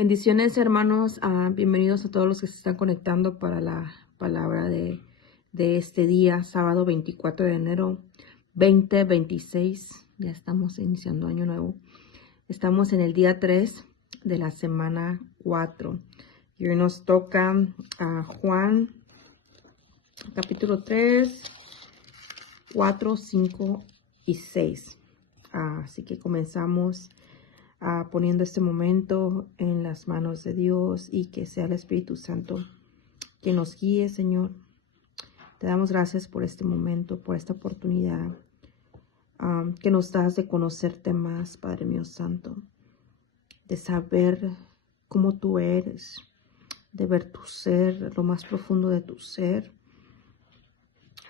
Bendiciones, hermanos. Bienvenidos a todos los que se están conectando para la palabra de este día, sábado 24 de enero 2026. Ya estamos iniciando año nuevo. Estamos en el día 3 de la semana 4. Y hoy nos toca Juan, capítulo 3, 4, 5 y 6. Así que comenzamos poniendo este momento en las manos de Dios y que sea el Espíritu Santo que nos guíe, Señor. Te damos gracias por este momento, por esta oportunidad que nos das de conocerte más, Padre mío Santo, de saber cómo tú eres, de ver tu ser, lo más profundo de tu ser,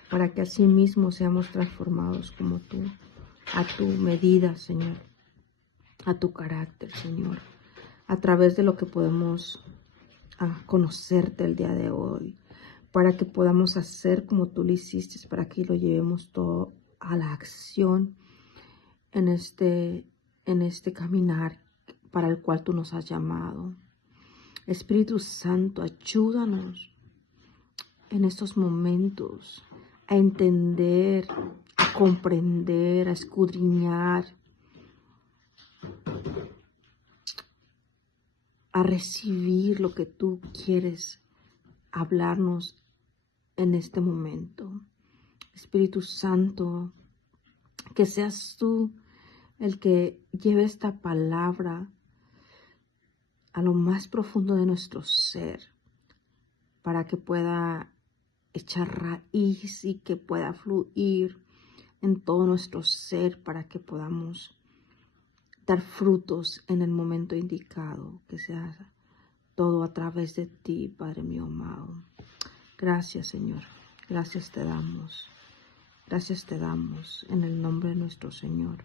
para que así mismo seamos transformados como tú, a tu medida, Señor, a tu carácter, Señor, a través de lo que podemos conocerte el día de hoy, para que podamos hacer como tú lo hiciste, para que lo llevemos todo a la acción en este caminar para el cual tú nos has llamado. Espíritu Santo, ayúdanos en estos momentos a entender, a comprender, a escudriñar, a recibir lo que tú quieres hablarnos en este momento. Espíritu Santo, que seas tú el que lleve esta palabra a lo más profundo de nuestro ser, para que pueda echar raíz y que pueda fluir en todo nuestro ser, para que podamos dar frutos en el momento indicado, que sea todo a través de ti, Padre mío amado. Gracias, Señor. Gracias te damos. Gracias te damos en el nombre de nuestro Señor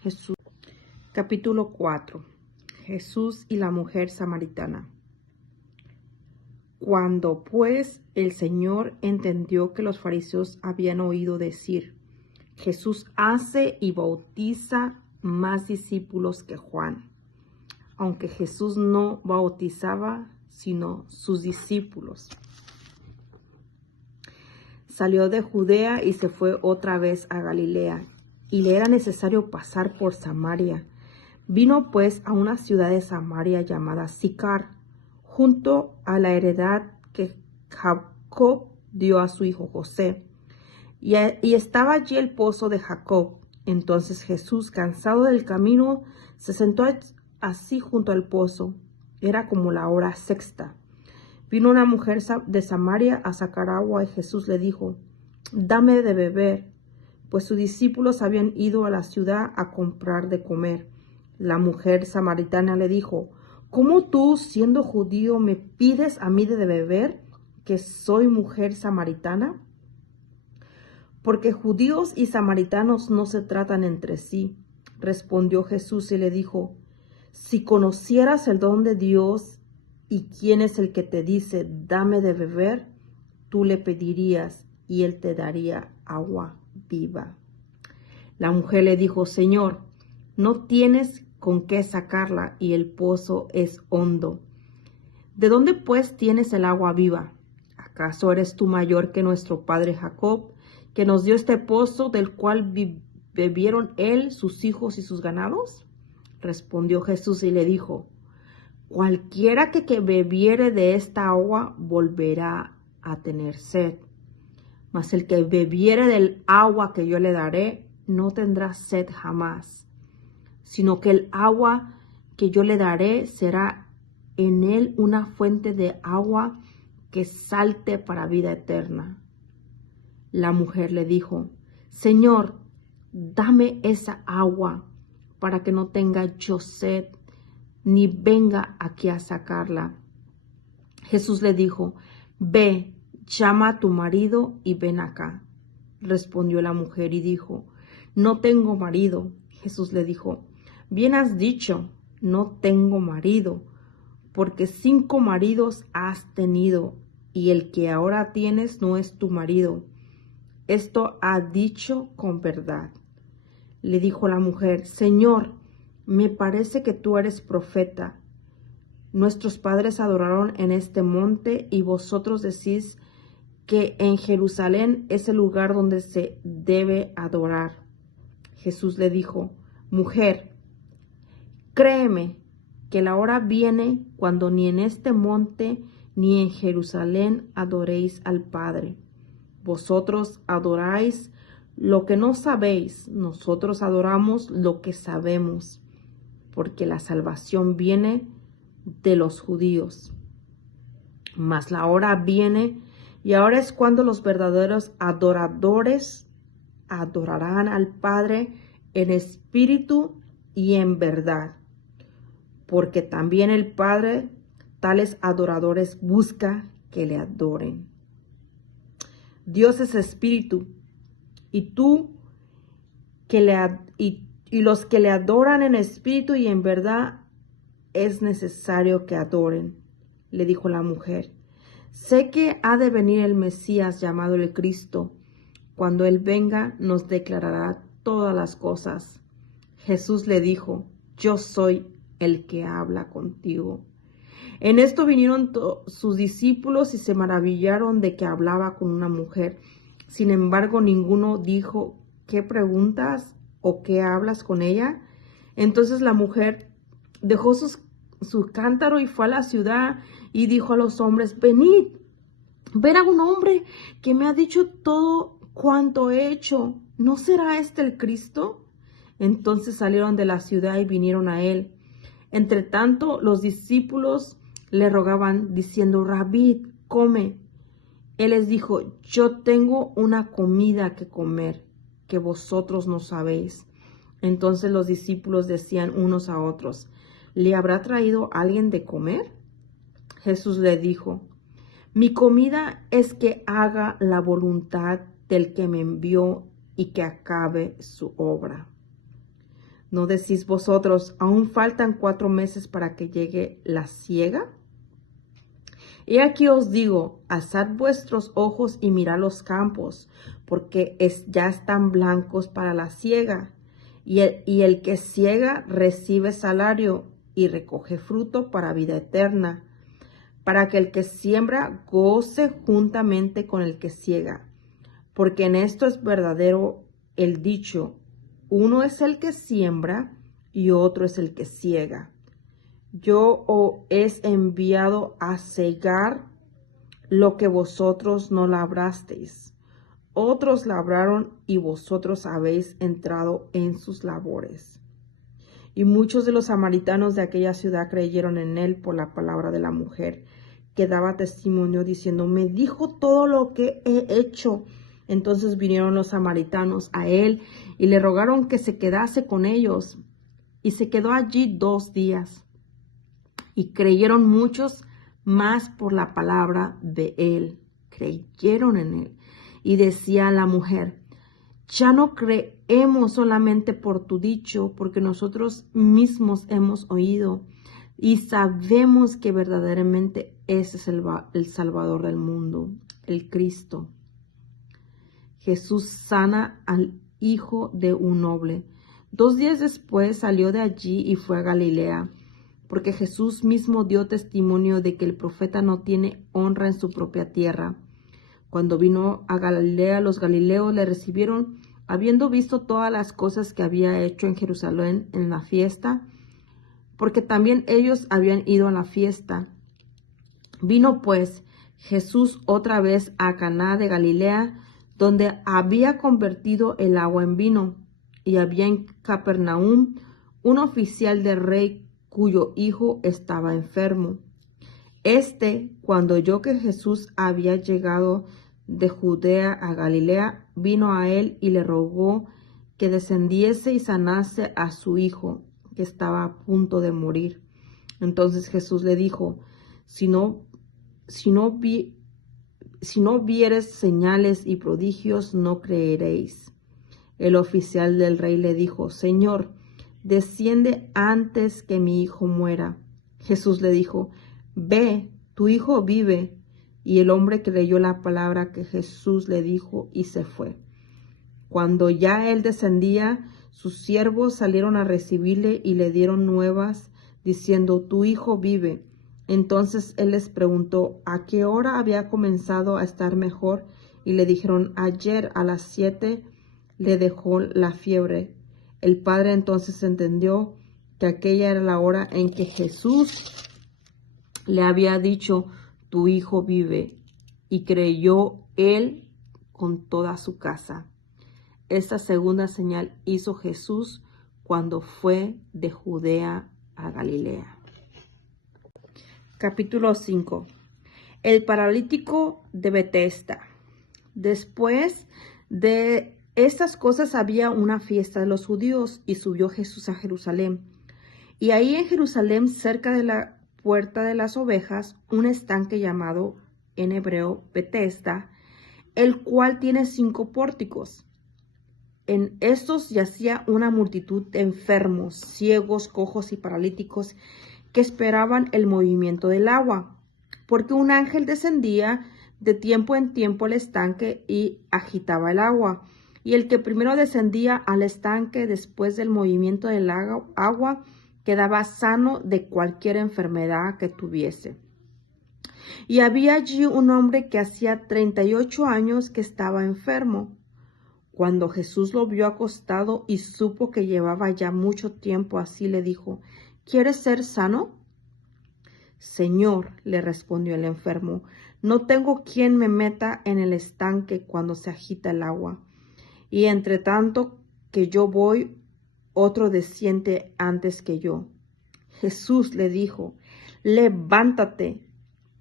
Jesús. Capítulo 4. Jesús y la mujer samaritana. Cuando pues el Señor entendió que los fariseos habían oído decir: Jesús hace y bautiza más discípulos que Juan, aunque Jesús no bautizaba sino sus discípulos, salió de Judea y se fue otra vez a Galilea, y le era necesario pasar por Samaria. Vino pues a una ciudad de Samaria llamada Sicar, junto a la heredad que Jacob dio a su hijo José. Y estaba allí el pozo de Jacob. Entonces Jesús, cansado del camino, se sentó así junto al pozo. Era como la hora sexta. Vino una mujer de Samaria a sacar agua y Jesús le dijo: dame de beber, pues sus discípulos habían ido a la ciudad a comprar de comer. La mujer samaritana le dijo: ¿cómo tú, siendo judío, me pides a mí de beber, que soy mujer samaritana? Porque judíos y samaritanos no se tratan entre sí. Respondió Jesús y le dijo: si conocieras el don de Dios y quién es el que te dice dame de beber, tú le pedirías y él te daría agua viva. La mujer le dijo: Señor, no tienes con qué sacarla y el pozo es hondo. ¿De dónde pues tienes el agua viva? ¿Acaso eres tú mayor que nuestro padre Jacob, que nos dio este pozo del cual bebieron él, sus hijos y sus ganados? Respondió Jesús y le dijo: cualquiera que bebiere de esta agua volverá a tener sed. Mas el que bebiere del agua que yo le daré no tendrá sed jamás, sino que el agua que yo le daré será en él una fuente de agua que salte para vida eterna. La mujer le dijo: Señor, dame esa agua para que no tenga yo sed, ni venga aquí a sacarla. Jesús le dijo: ve, llama a tu marido y ven acá. Respondió la mujer y dijo: no tengo marido. Jesús le dijo: bien has dicho, no tengo marido, porque 5 maridos has tenido, y el que ahora tienes no es tu marido. Esto ha dicho con verdad. Le dijo la mujer: Señor, me parece que tú eres profeta. nuestros padres adoraron en este monte y vosotros decís que en Jerusalén es el lugar donde se debe adorar. Jesús le dijo, mujer, créeme que la hora viene cuando ni en este monte ni en Jerusalén adoréis al Padre. Vosotros adoráis lo que no sabéis, nosotros adoramos lo que sabemos, porque la salvación viene de los judíos. Mas la hora viene, y ahora es cuando los verdaderos adoradores adorarán al Padre en espíritu y en verdad, porque también el Padre tales adoradores busca que le adoren. Dios es espíritu, y los que le adoran en espíritu y en verdad es necesario que adoren. Le dijo la mujer, sé que ha de venir el Mesías llamado el Cristo. Cuando Él venga, nos declarará todas las cosas. Jesús le dijo, yo soy el que habla contigo. En esto vinieron sus discípulos y se maravillaron de que hablaba con una mujer. Sin embargo, ninguno dijo, ¿qué preguntas o qué hablas con ella? Entonces la mujer dejó su cántaro y fue a la ciudad y dijo a los hombres, venid, ver a un hombre que me ha dicho todo cuanto he hecho. ¿No será este el Cristo? Entonces salieron de la ciudad y vinieron a él. Entre tanto, los discípulos le rogaban, diciendo, Rabí, come. Él les dijo, yo tengo una comida que comer, que vosotros no sabéis. Entonces los discípulos decían unos a otros, ¿le habrá traído alguien de comer? Jesús le dijo, mi comida es que haga la voluntad del que me envió y que acabe su obra. ¿No decís vosotros, aún faltan 4 meses para que llegue la siega? Y aquí os digo, alzad vuestros ojos y mirad los campos, porque ya están blancos para la siega. Y el que siega recibe salario y recoge fruto para vida eterna, para que el que siembra goce juntamente con el que siega. Porque en esto es verdadero el dicho, uno es el que siembra y otro es el que siega. Yo os he enviado a segar lo que vosotros no labrasteis. Otros labraron y vosotros habéis entrado en sus labores. Y muchos de los samaritanos de aquella ciudad creyeron en él por la palabra de la mujer, que daba testimonio diciendo, me dijo todo lo que he hecho. Entonces vinieron los samaritanos a él y le rogaron que se quedase con ellos. Y se quedó allí 2 días. Y creyeron muchos más por la palabra de él. Creyeron en él. Y decía la mujer, ya no creemos solamente por tu dicho, porque nosotros mismos hemos oído y sabemos que verdaderamente ese es el Salvador del mundo, el Cristo. Jesús sana al hijo de un noble. 2 días después salió de allí y fue a Galilea, porque Jesús mismo dio testimonio de que el profeta no tiene honra en su propia tierra. Cuando vino a Galilea, los galileos le recibieron, habiendo visto todas las cosas que había hecho en Jerusalén en la fiesta, porque también ellos habían ido a la fiesta. Vino pues Jesús otra vez a Caná de Galilea, donde había convertido el agua en vino, y había en Capernaum un oficial del rey cuyo hijo estaba enfermo. Cuando oyó que Jesús había llegado de Judea a Galilea, vino a él y le rogó que descendiese y sanase a su hijo, que estaba a punto de morir. Entonces Jesús le dijo, si no vieres señales y prodigios, no creeréis. El oficial del rey le dijo, Señor, desciende antes que mi hijo muera. Jesús le dijo, ve, tu hijo vive. Y el hombre creyó la palabra que Jesús le dijo y se fue. Cuando ya él descendía, sus siervos salieron a recibirle y le dieron nuevas, diciendo, tu hijo vive. Entonces él les preguntó a qué hora había comenzado a estar mejor, y le dijeron: ayer a las 7 le dejó la fiebre. El padre entonces entendió que aquella era la hora en que Jesús le había dicho: tu hijo vive, y creyó él con toda su casa. Esta segunda señal hizo Jesús cuando fue de Judea a Galilea. Capítulo 5. El paralítico de Betesda. Después de estas cosas había una fiesta de los judíos, y subió Jesús a Jerusalén. Y ahí en Jerusalén, cerca de la puerta de las ovejas, un estanque llamado en hebreo Betesda, el cual tiene 5 pórticos. En estos yacía una multitud de enfermos, ciegos, cojos y paralíticos, que esperaban el movimiento del agua, porque un ángel descendía de tiempo en tiempo al estanque y agitaba el agua. Y el que primero descendía al estanque después del movimiento del agua quedaba sano de cualquier enfermedad que tuviese. Y había allí un hombre que hacía 38 años que estaba enfermo. Cuando Jesús lo vio acostado y supo que llevaba ya mucho tiempo así, le dijo: ¿quieres ser sano? Señor, le respondió el enfermo, no tengo quien me meta en el estanque cuando se agita el agua. Y entre tanto que yo voy, otro desciende antes que yo. Jesús le dijo: levántate,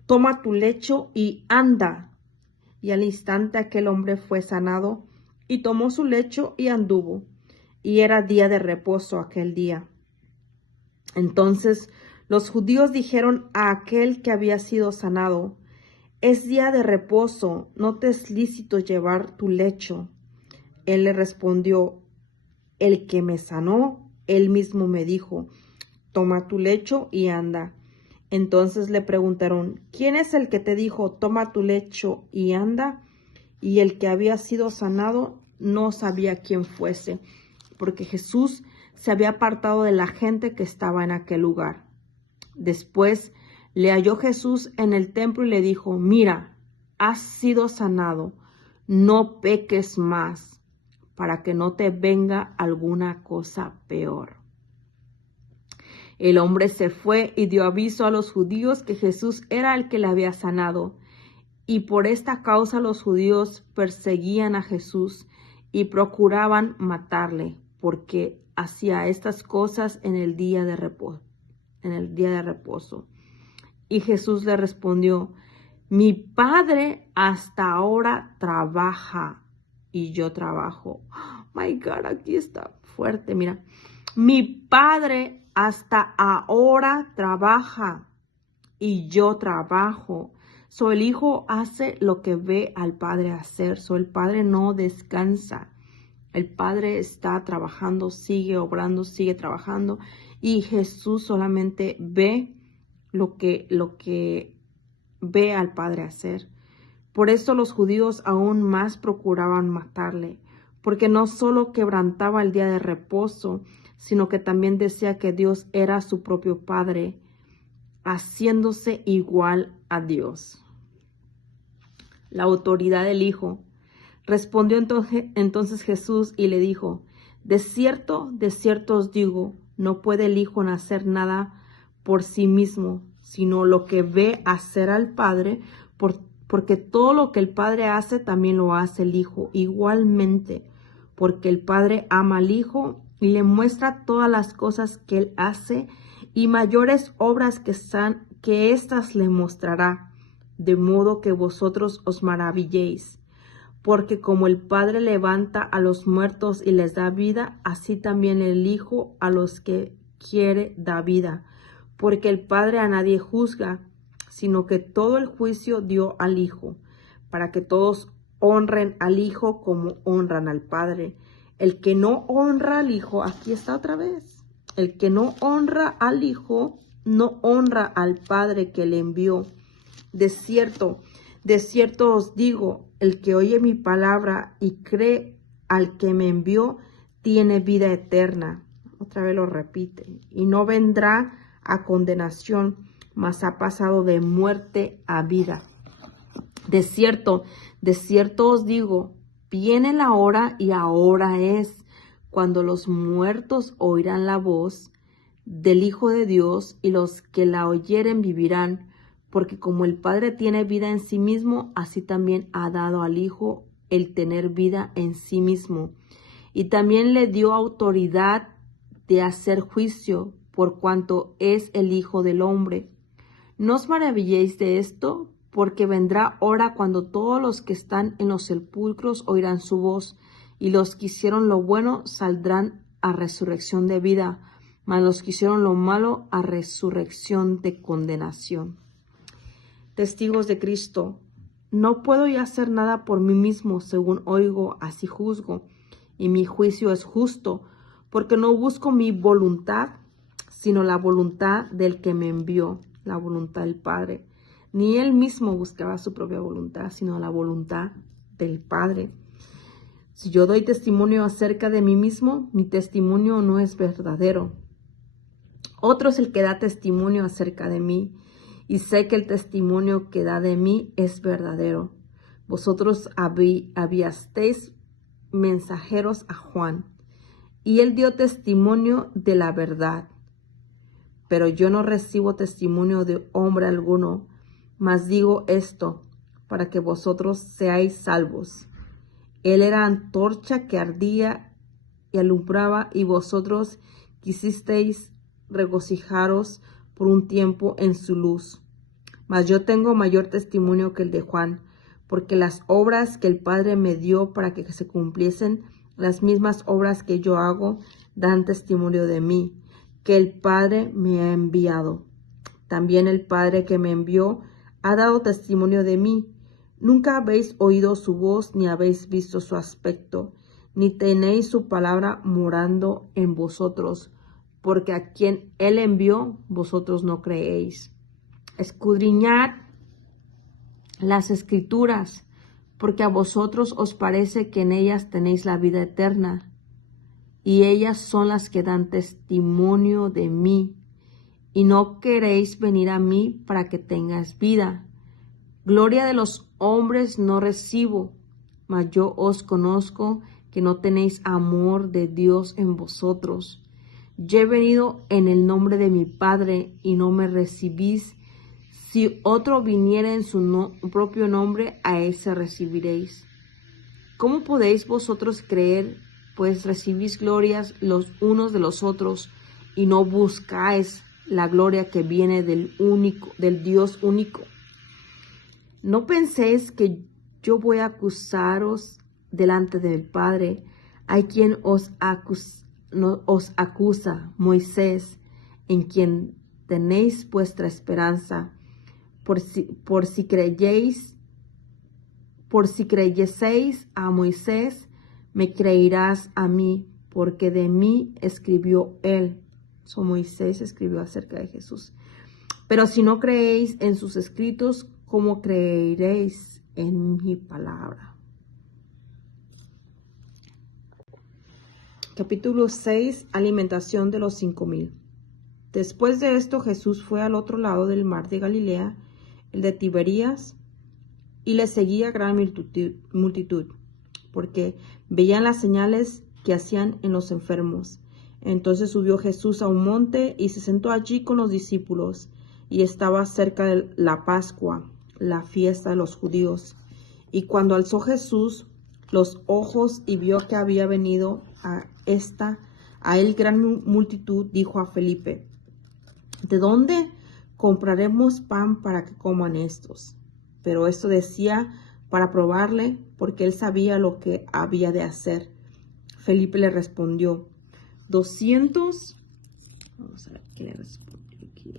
toma tu lecho y anda. Y al instante aquel hombre fue sanado, y tomó su lecho y anduvo. Y era día de reposo aquel día. Entonces los judíos dijeron a aquel que había sido sanado: es día de reposo, no te es lícito llevar tu lecho. Él le respondió: el que me sanó, él mismo me dijo: toma tu lecho y anda. Entonces le preguntaron: ¿quién es el que te dijo: toma tu lecho y anda? Y el que había sido sanado no sabía quién fuese, porque Jesús se había apartado de la gente que estaba en aquel lugar. Después le halló Jesús en el templo y le dijo: mira, has sido sanado, no peques más, para que no te venga alguna cosa peor. El hombre se fue y dio aviso a los judíos que Jesús era el que le había sanado. Y por esta causa los judíos perseguían a Jesús y procuraban matarle, porque hacía estas cosas en el día de reposo. Y Jesús le respondió: mi Padre hasta ahora trabaja y yo trabajo. Oh my God, aquí está fuerte, mira. Mi Padre hasta ahora trabaja y yo trabajo. El Hijo hace lo que ve al Padre hacer. El Padre no descansa. El Padre está trabajando, sigue obrando, sigue trabajando. Y Jesús solamente ve lo que ve al Padre hacer. Por eso los judíos aún más procuraban matarle, porque no solo quebrantaba el día de reposo, sino que también decía que Dios era su propio Padre, haciéndose igual a Dios. La autoridad del Hijo. Respondió entonces Jesús y le dijo: de cierto os digo, no puede el Hijo hacer nada por sí mismo, sino lo que ve hacer al Padre, porque todo lo que el Padre hace también lo hace el Hijo igualmente, porque el Padre ama al Hijo y le muestra todas las cosas que él hace, y mayores obras que éstas le mostrará, de modo que vosotros os maravilléis. Porque como el Padre levanta a los muertos y les da vida, así también el Hijo a los que quiere da vida. Porque el Padre a nadie juzga, sino que todo el juicio dio al Hijo, para que todos honren al Hijo como honran al Padre. El que no honra al Hijo, aquí está otra vez, el que no honra al Hijo, no honra al Padre que le envió. De cierto os digo, el que oye mi palabra y cree al que me envió, tiene vida eterna. Otra vez lo repite. Y no vendrá a condenación, mas ha pasado de muerte a vida. De cierto os digo, viene la hora y ahora es, cuando los muertos oirán la voz del Hijo de Dios, y los que la oyeren vivirán, porque como el Padre tiene vida en sí mismo, así también ha dado al Hijo el tener vida en sí mismo. Y también le dio autoridad de hacer juicio, por cuanto es el Hijo del Hombre. No os maravilléis de esto, porque vendrá hora cuando todos los que están en los sepulcros oirán su voz, y los que hicieron lo bueno saldrán a resurrección de vida, mas los que hicieron lo malo a resurrección de condenación. Testigos de Cristo, no puedo ya hacer nada por mí mismo, según oigo, así juzgo, y mi juicio es justo, porque no busco mi voluntad, sino la voluntad del que me envió, la voluntad del Padre. Ni él mismo buscaba su propia voluntad, sino la voluntad del Padre. Si yo doy testimonio acerca de mí mismo, mi testimonio no es verdadero. Otro es el que da testimonio acerca de mí, y sé que el testimonio que da de mí es verdadero. Vosotros habíasteis mensajeros a Juan, y él dio testimonio de la verdad. Pero yo no recibo testimonio de hombre alguno, mas digo esto, para que vosotros seáis salvos. Él era antorcha que ardía y alumbraba, y vosotros quisisteis regocijaros por un tiempo en su luz. Mas yo tengo mayor testimonio que el de Juan, porque las obras que el Padre me dio para que se cumpliesen, las mismas obras que yo hago, dan testimonio de mí, que el Padre me ha enviado. También el Padre que me envió ha dado testimonio de mí. Nunca habéis oído su voz, ni habéis visto su aspecto, ni tenéis su palabra morando en vosotros, porque a quien él envió, vosotros no creéis. Escudriñad las Escrituras, porque a vosotros os parece que en ellas tenéis la vida eterna, y ellas son las que dan testimonio de mí, y no queréis venir a mí para que tengáis vida. Gloria de los hombres no recibo, mas yo os conozco que no tenéis amor de Dios en vosotros. Yo he venido en el nombre de mi Padre, y no me recibís. Si otro viniera en su propio nombre, a ese recibiréis. ¿Cómo podéis vosotros creer, pues recibís glorias los unos de los otros, y no buscáis la gloria que viene del Dios único? No penséis que yo voy a acusaros delante del Padre. Hay quien os acusa, Moisés, en quien tenéis vuestra esperanza. Por si creyeseis a Moisés, me creerás a mí, porque de mí escribió él. Moisés escribió acerca de Jesús. Pero si no creéis en sus escritos, ¿cómo creeréis en mi palabra? Capítulo 6. Alimentación de los 5,000. Después de esto, Jesús fue al otro lado del mar de Galilea, el de Tiberías, y le seguía gran multitud, porque veían las señales que hacían en los enfermos. Entonces subió Jesús a un monte y se sentó allí con los discípulos, y estaba cerca de la Pascua, la fiesta de los judíos. Y cuando alzó Jesús los ojos y vio que había venido a él gran multitud, dijo a Felipe: ¿de dónde compraremos pan para que coman estos? Pero esto decía para probarle, porque él sabía lo que había de hacer. Felipe le respondió: 200. Vamos a ver qué le respondió aquí.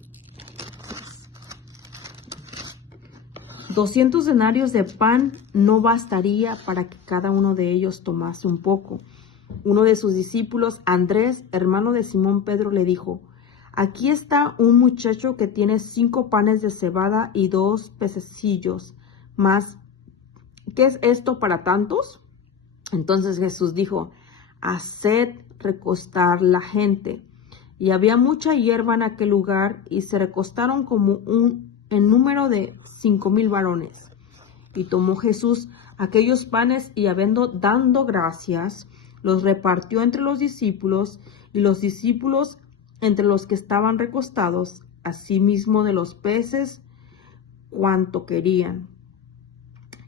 200 denarios de pan no bastaría para que cada uno de ellos tomase un poco. Uno de sus discípulos, Andrés, hermano de Simón Pedro, le dijo: aquí está un muchacho que tiene 5 panes de cebada y 2 pececillos, mas ¿qué es esto para tantos? Entonces Jesús dijo: haced recostar la gente. Y había mucha hierba en aquel lugar, y se recostaron como en número de 5,000 varones. Y tomó Jesús aquellos panes, y habiendo dado gracias, los repartió entre los discípulos, y los discípulos entre los que estaban recostados, asimismo de los peces, cuanto querían.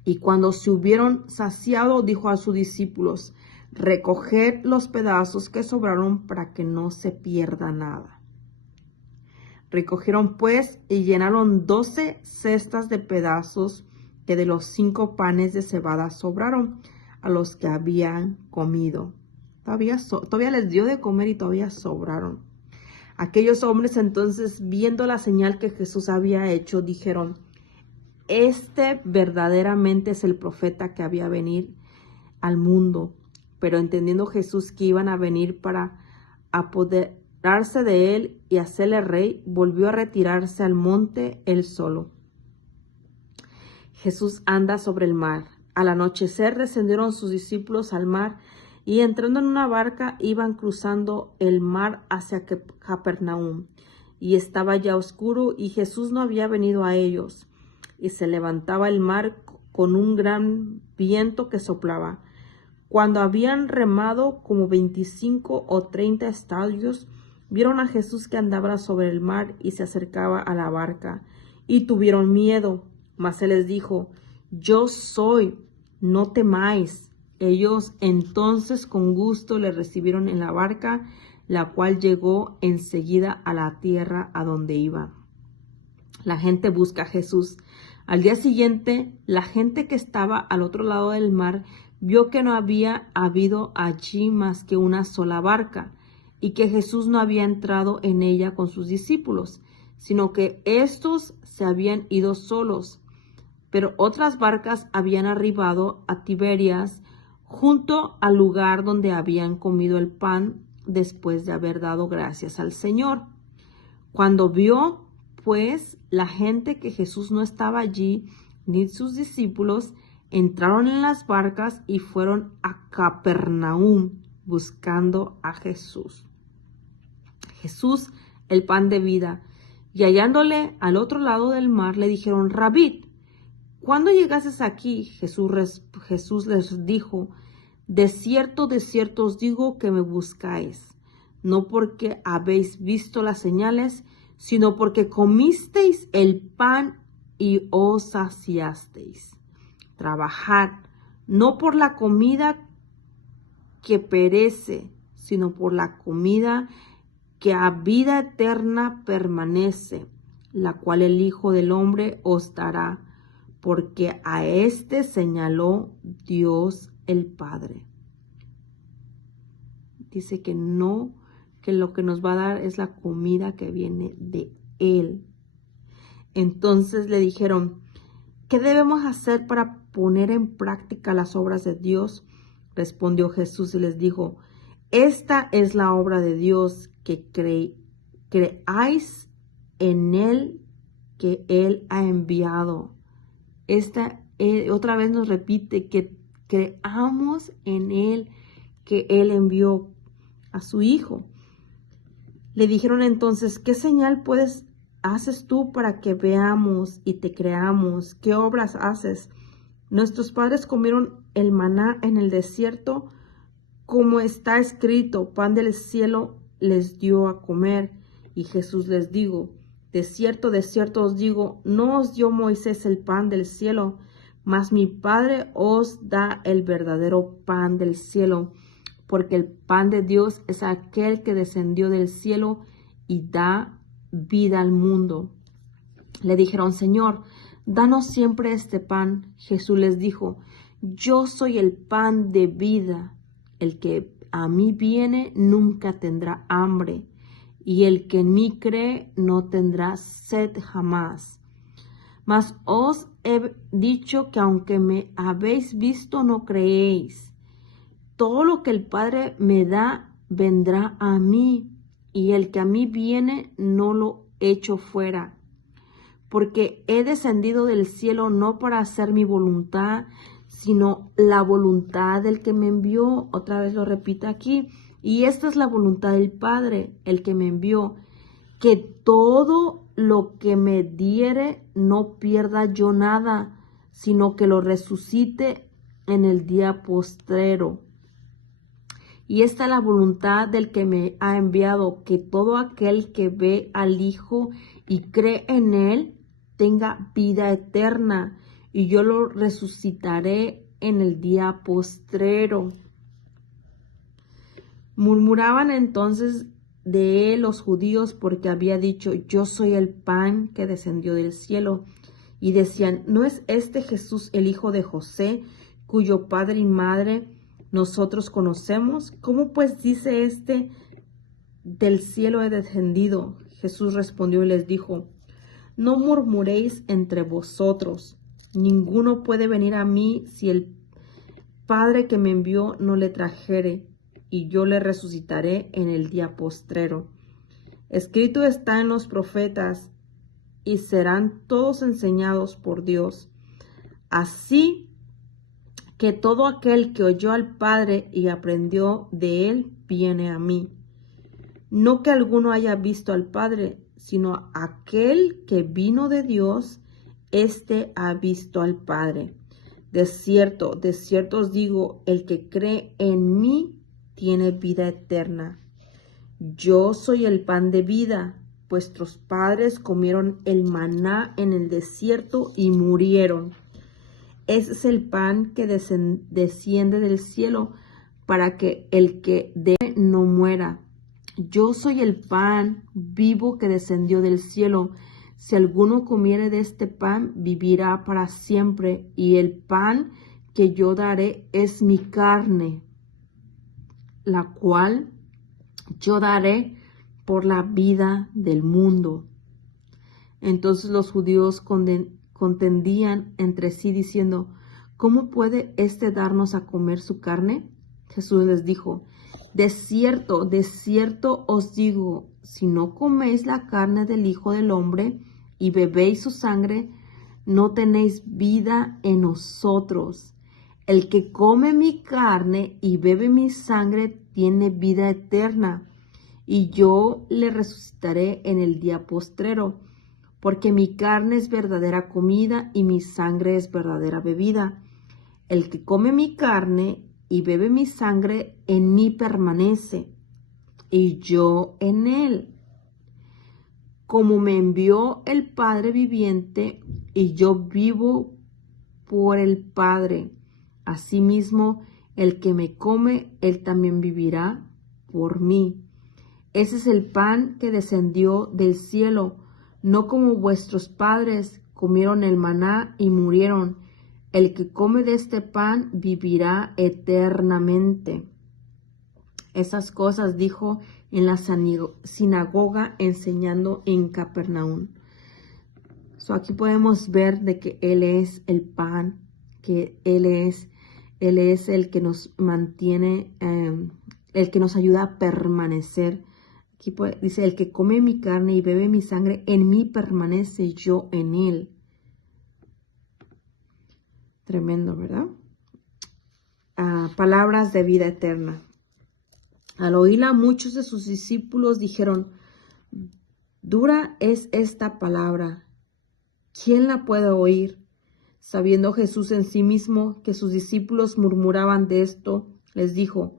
Y cuando se hubieron saciado, dijo a sus discípulos: recoged los pedazos que sobraron para que no se pierda nada. Recogieron pues y llenaron 12 cestas de pedazos que de los 5 panes de cebada sobraron a los que habían comido. Todavía les dio de comer y todavía sobraron. Aquellos hombres entonces, viendo la señal que Jesús había hecho, dijeron: este verdaderamente es el profeta que había venir al mundo. Pero entendiendo Jesús que iban a venir para apoderarse de él y hacerle rey, volvió a retirarse al monte él solo. Jesús anda sobre el mar. Al anochecer descendieron sus discípulos al mar, y entrando en una barca iban cruzando el mar hacia Capernaum. Y estaba ya oscuro, y Jesús no había venido a ellos. Y se levantaba el mar con un gran viento que soplaba. Cuando habían remado como 25 o 30 estadios, vieron a Jesús que andaba sobre el mar y se acercaba a la barca, y tuvieron miedo. Mas él les dijo: yo soy, no temáis. Ellos entonces con gusto le recibieron en la barca, la cual llegó enseguida a la tierra a donde iba. La gente busca a Jesús. Al día siguiente, la gente que estaba al otro lado del mar vio que no había habido allí más que una sola barca, y que Jesús no había entrado en ella con sus discípulos, sino que éstos se habían ido solos. Pero otras barcas habían arribado a Tiberias, junto al lugar donde habían comido el pan después de haber dado gracias al Señor. Cuando vio, pues, la gente que Jesús no estaba allí, ni sus discípulos, entraron en las barcas y fueron a Capernaum buscando a Jesús. Jesús, el pan de vida. Y hallándole al otro lado del mar, le dijeron: Rabí, ¿cuándo llegases aquí? Jesús les dijo: de cierto os digo que me buscáis, no porque habéis visto las señales, sino porque comisteis el pan y os saciasteis. Trabajad, no por la comida que perece, sino por la comida que a vida eterna permanece, la cual el Hijo del Hombre os dará, porque a éste señaló Dios el Padre. Dice que no, que lo que nos va a dar es la comida que viene de Él. Entonces le dijeron: ¿qué debemos hacer para poner en práctica las obras de Dios? Respondió Jesús y les dijo: esta es la obra de Dios, que creáis en Él que Él ha enviado. Otra vez nos repite que creamos en Él que Él envió a su Hijo. Le dijeron entonces: ¿qué señal haces tú para que veamos y te creamos? ¿Qué obras haces? Nuestros padres comieron el maná en el desierto, como está escrito: pan del cielo les dio a comer. Y Jesús les dijo: de cierto os digo, no os dio Moisés el pan del cielo, mas mi Padre os da el verdadero pan del cielo, porque el pan de Dios es aquel que descendió del cielo y da vida al mundo. Le dijeron: Señor, danos siempre este pan. Jesús les dijo: yo soy el pan de vida. El que a mí viene nunca tendrá hambre, y el que en mí cree no tendrá sed jamás. Mas os he dicho que aunque me habéis visto, no creéis. Todo lo que el Padre me da vendrá a mí, y el que a mí viene no lo echo fuera. Porque he descendido del cielo no para hacer mi voluntad, sino la voluntad del que me envió. Otra vez lo repito aquí: Y esta es la voluntad del Padre, el que me envió, que todo lo que me diere no pierda yo nada, sino que lo resucite en el día postrero. Y esta es la voluntad del que me ha enviado, que todo aquel que ve al Hijo y cree en él tenga vida eterna, y yo lo resucitaré en el día postrero. Murmuraban entonces de él los judíos porque había dicho, yo soy el pan que descendió del cielo. Y decían, ¿no es este Jesús el hijo de José, cuyo padre y madre nosotros conocemos? ¿Cómo pues dice este, del cielo he descendido? Jesús respondió y les dijo, no murmuréis entre vosotros. Ninguno puede venir a mí si el Padre que me envió no le trajere, y yo le resucitaré en el día postrero. Escrito está en los profetas, y serán todos enseñados por Dios. Así que todo aquel que oyó al Padre y aprendió de él, viene a mí. No que alguno haya visto al Padre, sino aquel que vino de Dios, éste ha visto al Padre. De cierto os digo, el que cree en mí tiene vida eterna. Yo soy el pan de vida. Vuestros padres comieron el maná en el desierto y murieron. Ese es el pan que desciende del cielo para que el que dé no muera. Yo soy el pan vivo que descendió del cielo. Si alguno comiere de este pan, vivirá para siempre. Y el pan que yo daré es mi carne, la cual yo daré por la vida del mundo. Entonces los judíos contendían entre sí diciendo, ¿cómo puede éste darnos a comer su carne? Jesús les dijo, de cierto os digo, si no coméis la carne del Hijo del Hombre y bebéis su sangre, no tenéis vida en vosotros. El que come mi carne y bebe mi sangre tiene vida eterna, y yo le resucitaré en el día postrero, porque mi carne es verdadera comida y mi sangre es verdadera bebida. El que come mi carne y bebe mi sangre, en mí permanece, y yo en él. Como me envió el Padre viviente, y yo vivo por el Padre, asimismo el que me come, él también vivirá por mí. Ese es el pan que descendió del cielo, no como vuestros padres comieron el maná y murieron. El que come de este pan vivirá eternamente. Esas cosas dijo en la sinagoga enseñando en Capernaum. Aquí podemos ver de que Él es el pan, que Él es el que nos mantiene, el que nos ayuda a permanecer. Aquí dice, el que come mi carne y bebe mi sangre, en mí permanece, yo en él. Tremendo, ¿verdad? Palabras de vida eterna. Al oírla, muchos de sus discípulos dijeron, dura es esta palabra. ¿Quién la puede oír? Sabiendo Jesús en sí mismo que sus discípulos murmuraban de esto, les dijo,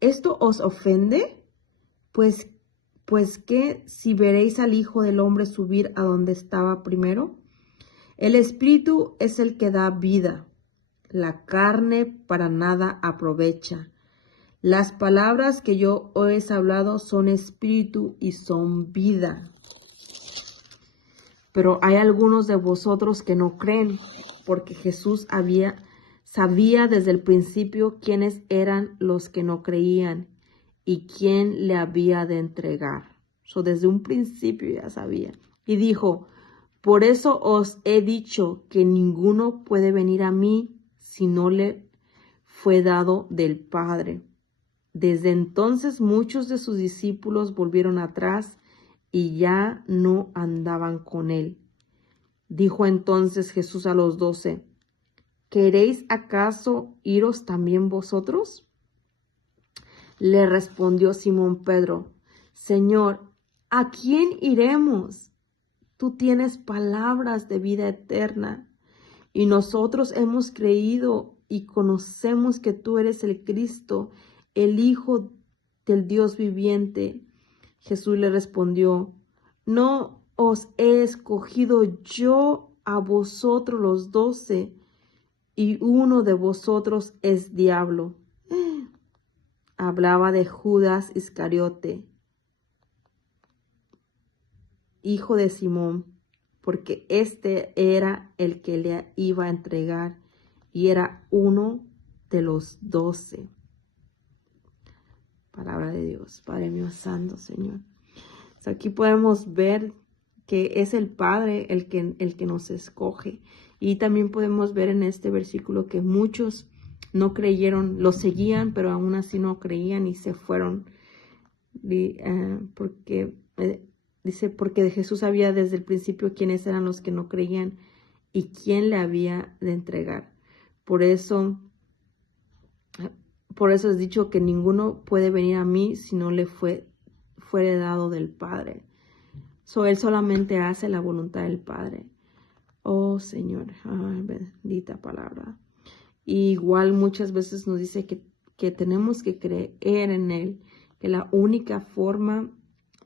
¿esto os ofende? Pues ¿qué si veréis al Hijo del Hombre subir a donde estaba primero? El Espíritu es el que da vida. La carne para nada aprovecha. Las palabras que yo os he hablado son espíritu y son vida. Pero hay algunos de vosotros que no creen, porque Jesús sabía desde el principio quiénes eran los que no creían y quién le había de entregar. Desde un principio ya sabía. Y dijo, por eso os he dicho que ninguno puede venir a mí si no le fue dado del Padre. Desde entonces muchos de sus discípulos volvieron atrás y ya no andaban con él. Dijo entonces Jesús a los 12, ¿queréis acaso iros también vosotros? Le respondió Simón Pedro: Señor, ¿a quién iremos? Tú tienes palabras de vida eterna, y nosotros hemos creído y conocemos que tú eres el Cristo, el Hijo del Dios viviente. Jesús le respondió: ¿No os he escogido yo a vosotros los 12, y uno de vosotros es diablo? Hablaba de Judas Iscariote, hijo de Simón, porque este era el que le iba a entregar y era uno de los 12. Palabra de Dios. Padre mío santo, Señor. Aquí podemos ver que es el Padre el que nos escoge. Y también podemos ver en este versículo que muchos no creyeron, lo seguían, pero aún así no creían y se fueron. Dice, porque de Jesús sabía desde el principio quiénes eran los que no creían y quién le había de entregar. Por eso es dicho que ninguno puede venir a mí si no le fuere dado del Padre. Él solamente hace la voluntad del Padre. Oh Señor, bendita palabra. Y igual muchas veces nos dice que tenemos que creer en Él, que la única forma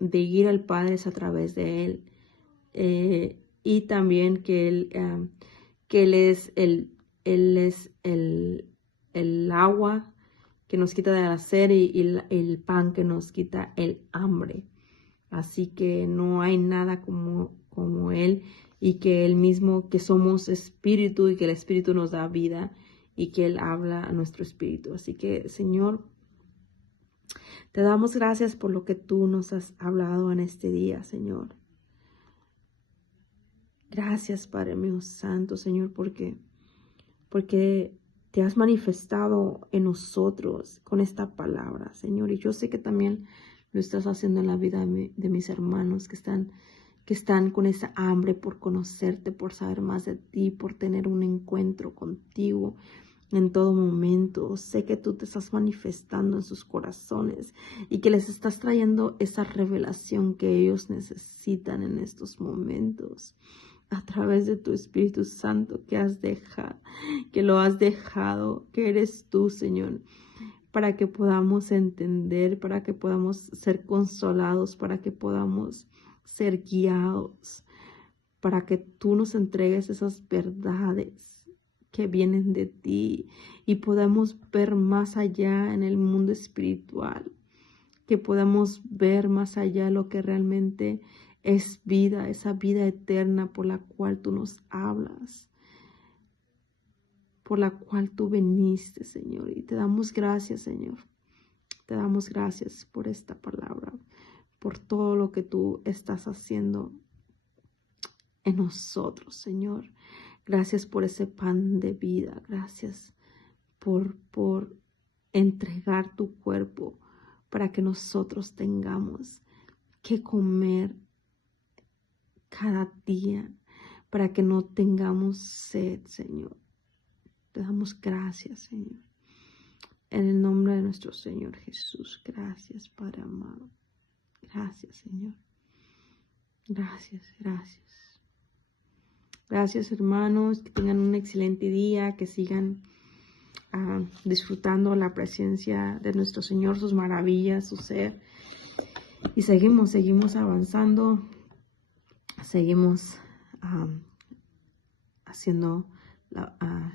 de ir al Padre es a través de Él. Y también que Él es el agua que nos quita de la sed y el pan que nos quita el hambre. Así que no hay nada como Él, y que Él mismo, que somos espíritu y que el espíritu nos da vida y que Él habla a nuestro espíritu. Así que, Señor, te damos gracias por lo que tú nos has hablado en este día, Señor. Gracias, Padre mío santo, Señor, porque te has manifestado en nosotros con esta palabra, Señor. Y yo sé que también lo estás haciendo en la vida de mis hermanos que están con esa hambre por conocerte, por saber más de ti, por tener un encuentro contigo en todo momento. Sé que tú te estás manifestando en sus corazones y que les estás trayendo esa revelación que ellos necesitan en estos momentos, a través de tu Espíritu Santo que lo has dejado, que eres tú, Señor, para que podamos entender, para que podamos ser consolados, para que podamos ser guiados, para que tú nos entregues esas verdades que vienen de ti y podamos ver más allá en el mundo espiritual, que podamos ver más allá lo que realmente es vida, esa vida eterna por la cual tú nos hablas, por la cual tú viniste, Señor. Y te damos gracias, Señor. Te damos gracias por esta palabra, por todo lo que tú estás haciendo en nosotros, Señor. Gracias por ese pan de vida. Gracias por entregar tu cuerpo para que nosotros tengamos que comer cada día, para que no tengamos sed, Señor. Te damos gracias, Señor. En el nombre de nuestro Señor Jesús. Gracias, Padre amado. Gracias, Señor. Gracias, gracias. Gracias, hermanos. Que tengan un excelente día. Que sigan disfrutando la presencia de nuestro Señor, sus maravillas, su ser. Y seguimos avanzando. Seguimos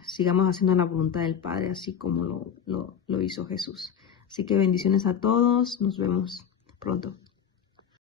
sigamos haciendo la voluntad del Padre, así como lo hizo Jesús. Así que bendiciones a todos. Nos vemos pronto.